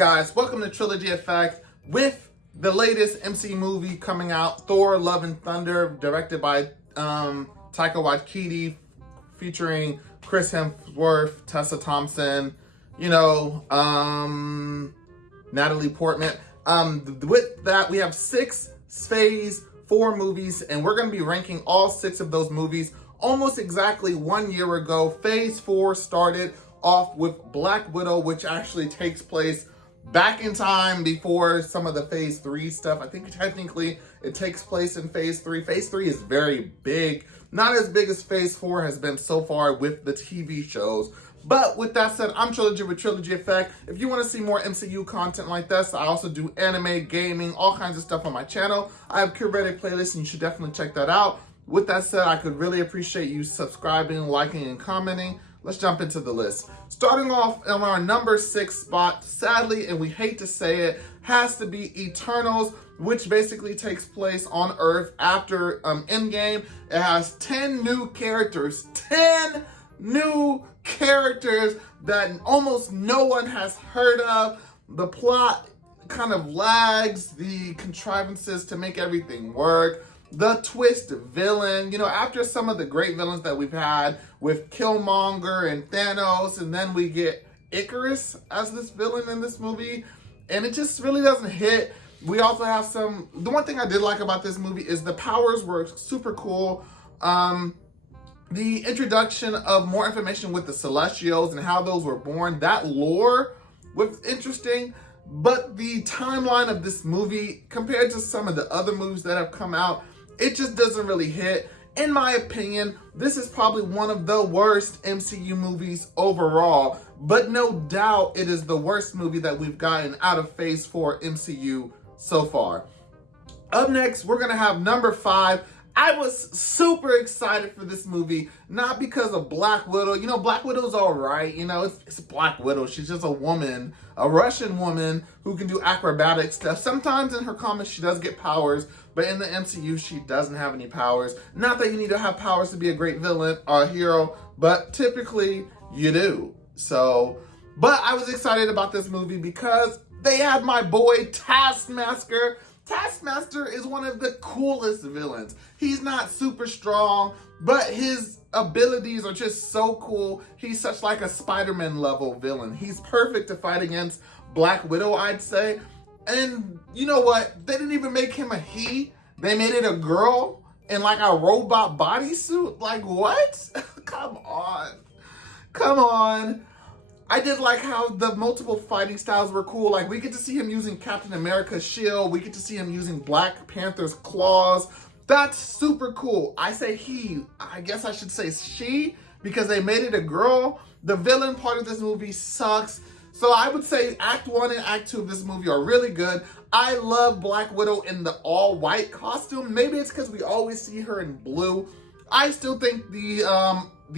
guys? Welcome to Trilogy Effect with the latest MCU movie coming out, Thor: Love and Thunder, directed by Taika Waititi, featuring Chris Hemsworth, Tessa Thompson, Natalie Portman. With that, we have 6 Phase 4 movies, and we're going to be ranking all 6 of those movies. Almost exactly 1 year ago, Phase 4 started off with Black Widow, which actually takes place back in time before some of the Phase 3 stuff. I think technically it takes place in Phase 3. Phase 3 is very big. Not as big as Phase 4 has been so far with the TV shows. But with that said, I'm Trilogy with Trilogy Effect. If you want to see more MCU content like this, I also do anime, gaming, all kinds of stuff on my channel. I have curated playlists and you should definitely check that out. With that said, I could really appreciate you subscribing, liking, and commenting. Let's jump into the list. Starting off on our number 6 spot, sadly, and we hate to say it, has to be Eternals, which basically takes place on Earth after Endgame. It has 10 new characters. 10 new characters that almost no one has heard of. The plot kind of lags, the contrivances to make everything work. The twist villain, after some of the great villains that we've had with Killmonger and Thanos, and then we get Icarus as this villain in this movie, and it just really doesn't hit. We also have the one thing I did like about this movie is the powers were super cool. The introduction of more information with the Celestials and how those were born, that lore was interesting. But the timeline of this movie, compared to some of the other movies that have come out, it just doesn't really hit. In my opinion, this is probably one of the worst MCU movies overall, but no doubt it is the worst movie that we've gotten out of Phase 4 MCU so far. Up next, we're gonna have number 5. I was super excited for this movie, not because of Black Widow. Black Widow's all right. It's Black Widow. She's just a woman, a Russian woman who can do acrobatic stuff. Sometimes in her comics, she does get powers, but in the MCU, she doesn't have any powers. Not that you need to have powers to be a great villain or a hero, but typically you do. But I was excited about this movie because they had my boy Taskmaster. Taskmaster is one of the coolest villains. He's not super strong, but his abilities are just so cool. He's such like a SpiderMan level villain. He's perfect to fight against Black Widow, I'd say. And you know what? They didn't even make him a he. They made it a girl in like a robot bodysuit. Like what? Come on. Come on. I did like how the multiple fighting styles were cool. Like, we get to see him using Captain America's shield. We get to see him using Black Panther's claws. That's super cool. I say he. I guess I should say she, because they made it a girl. The villain part of this movie sucks. So I would say Act 1 and Act 2 of this movie are really good. I love Black Widow in the all-white costume. Maybe it's because we always see her in blue. I still think the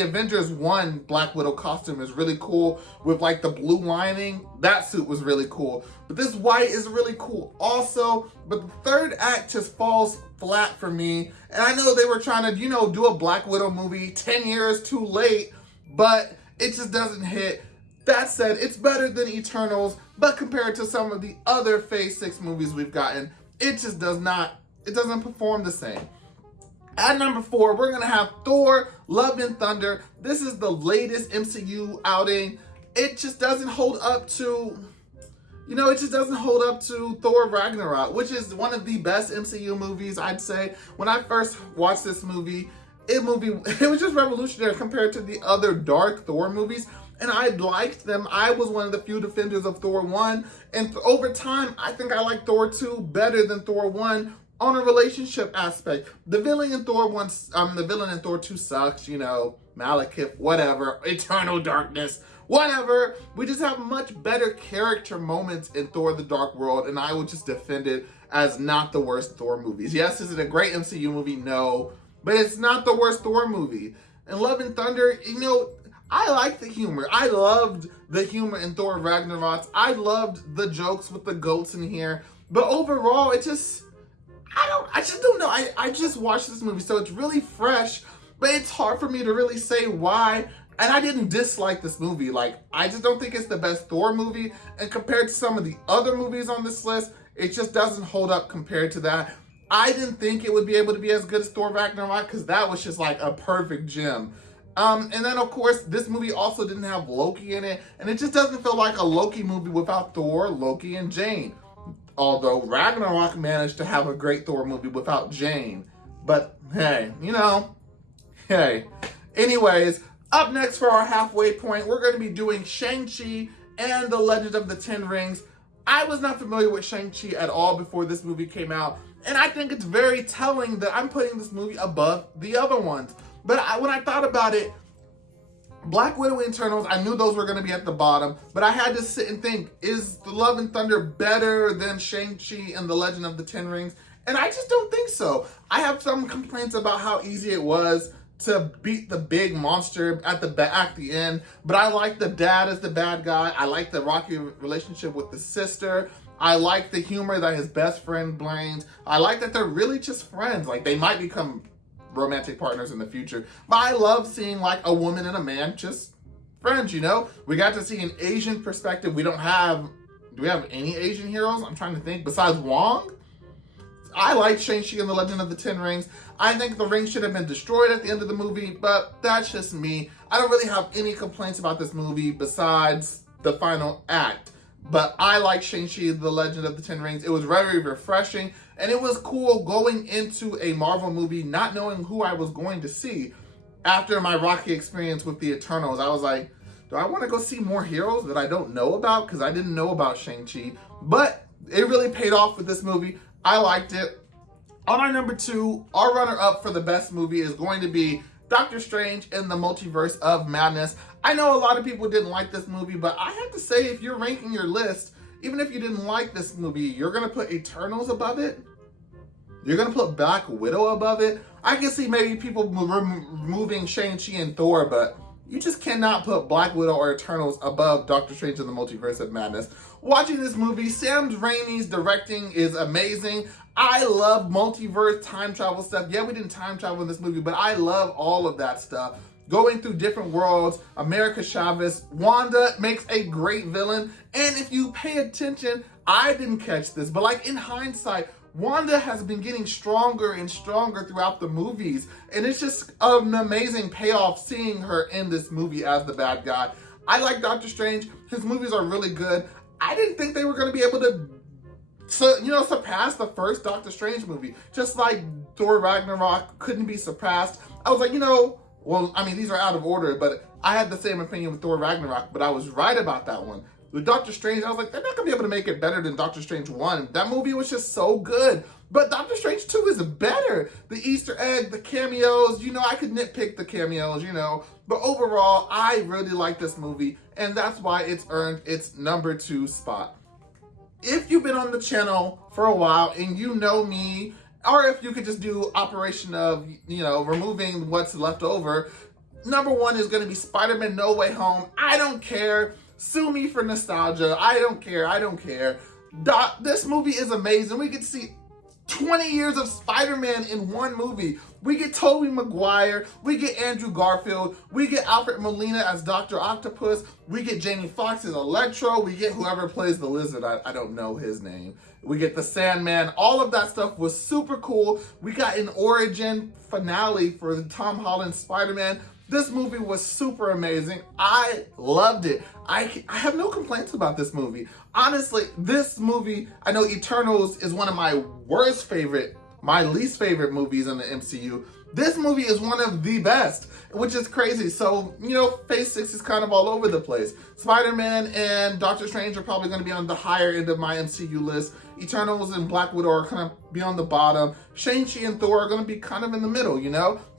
Avengers 1 Black Widow costume is really cool with like the blue lining. That suit was really cool. But this white is really cool also. But the third act just falls flat for me. And I know they were trying to, do a Black Widow movie 10 years too late, but it just doesn't hit. That said, it's better than Eternals, but compared to some of the other Phase 6 movies we've gotten, it just doesn't perform the same. At number 4, we're going to have Thor: Love and Thunder. This is the latest MCU outing. It just doesn't hold up to, Thor Ragnarok, which is one of the best MCU movies, I'd say. When I first watched this movie, it was just revolutionary compared to the other dark Thor movies. And I liked them. I was one of the few defenders of Thor 1. And over time, I think I like Thor 2 better than Thor 1. On a relationship aspect, the villain in Thor 2 sucks, Malekith, whatever, Eternal Darkness, whatever. We just have much better character moments in Thor: The Dark World, and I would just defend it as not the worst Thor movies. Yes, is it a great MCU movie? No, but it's not the worst Thor movie. And Love and Thunder, I like the humor. I loved the humor in Thor Ragnarok. I loved the jokes with the goats in here, but overall, I just don't know. I just watched this movie, so it's really fresh, but it's hard for me to really say why And I didn't dislike this movie. Like, I just don't think it's the best Thor movie. And compared to some of the other movies on this list, it just doesn't hold up compared to that. I didn't think it would be able to be as good as Thor Ragnarok because that was just like a perfect gem. And then, of course, this movie also didn't have Loki in it. And it just doesn't feel like a Loki movie without Thor, Loki, and Jane. Although Ragnarok managed to have a great Thor movie without Jane. But, hey, you know, hey. Anyways, up next for our halfway point, we're going to be doing ShangChi and the Legend of the Ten Rings. I was not familiar with ShangChi at all before this movie came out. And I think it's very telling that I'm putting this movie above the other ones. But when I thought about it, Black Widow and Eternals, I knew those were going to be at the bottom. But I had to sit and think, is The Love and Thunder better than ShangChi and The Legend of the Ten Rings? And I just don't think so. I have some complaints about how easy it was to beat the big monster at the end. But I like the dad as the bad guy. I like the rocky relationship with the sister. I like the humor that his best friend brings. I like that they're really just friends. Like, they might become romantic partners in the future. But I love seeing like a woman and a man just friends, you know? We got to see an Asian perspective. Do we have any Asian heroes? I'm trying to think. Besides Wong? I like ShangChi and the Legend of the Ten Rings. I think the ring should have been destroyed at the end of the movie, but that's just me. I don't really have any complaints about this movie besides the final act. But I like ShangChi, The Legend of the Ten Rings. It was very refreshing, and it was cool going into a Marvel movie not knowing who I was going to see. After my rocky experience with the Eternals, I was like, do I want to go see more heroes that I don't know about? Because I didn't know about ShangChi. But it really paid off with this movie. I liked it. On our number 2, our runner-up for the best movie is going to be Doctor Strange in the Multiverse of Madness. I know a lot of people didn't like this movie, but I have to say, if you're ranking your list, even if you didn't like this movie, you're going to put Eternals above it? You're going to put Black Widow above it? I can see maybe people removing Shang-Chi and Thor, but you just cannot put Black Widow or Eternals above Doctor Strange in the Multiverse of Madness. Watching this movie, Sam Raimi's directing is amazing. I love multiverse, time travel stuff. Yeah, we didn't time travel in this movie, but I love all of that stuff. Going through different worlds, America Chavez, Wanda makes a great villain. And if you pay attention, I didn't catch this, but like in hindsight, Wanda has been getting stronger and stronger throughout the movies. And it's just an amazing payoff seeing her in this movie as the bad guy. I like Doctor Strange. His movies are really good. I didn't think they were going to be able to surpass the first Doctor Strange movie. Just like Thor Ragnarok couldn't be surpassed. I was like, these are out of order, but I had the same opinion with Thor Ragnarok, but I was right about that one. With Doctor Strange, I was like, they're not going to be able to make it better than Doctor Strange 1. That movie was just so good. But Doctor Strange 2 is better. The Easter egg, the cameos, I could nitpick the cameos, But overall, I really like this movie, and that's why it's earned its number 2 spot. If you've been on the channel for a while and you know me, or if you could just do operation of, removing what's left over, number 1 is going to be SpiderMan No Way Home. I don't care. Sue me for nostalgia. I don't care. This movie is amazing. We get to see 20 years of Spider-Man in one movie. We get Tobey Maguire, we get Andrew Garfield, we get Alfred Molina as Dr. Octopus, we get Jamie Foxx as Electro, we get whoever plays the Lizard, I don't know his name. We get the Sandman. All of that stuff was super cool. We got an origin finale for Tom Holland's Spider-Man. This movie was super amazing. I loved it. I have no complaints about this movie. Honestly, this movie, I know Eternals is one of my least favorite movies in the MCU. This movie is one of the best, which is crazy. So, Phase 6 is kind of all over the place. Spider-Man and Doctor Strange are probably going to be on the higher end of my MCU list. Eternals and Black Widow are kind of be on the bottom. Shang-Chi and Thor are going to be kind of in the middle,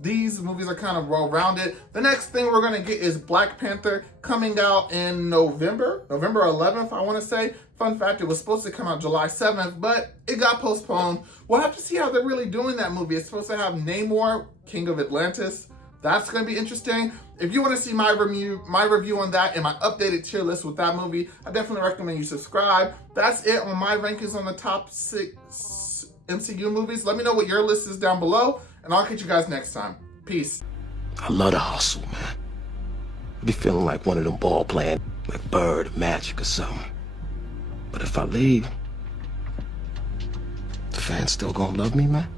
These movies are kind of well-rounded. The next thing we're going to get is Black Panther coming out in November 11th, I want to say. Fun fact, it was supposed to come out July 7th, but it got postponed. We'll have to see how they're really doing that movie. It's supposed to have Namor, King of Atlantis. That's going to be interesting. If you want to see my review on that and my updated tier list with that movie, I definitely recommend you subscribe. That's it on my rankings on the top 6 MCU movies. Let me know what your list is down below, and I'll catch you guys next time. Peace. I love the hustle, man. I be feeling like one of them ball playing, like Bird, Magic, or something. But if I leave, the fans still gonna love me, man?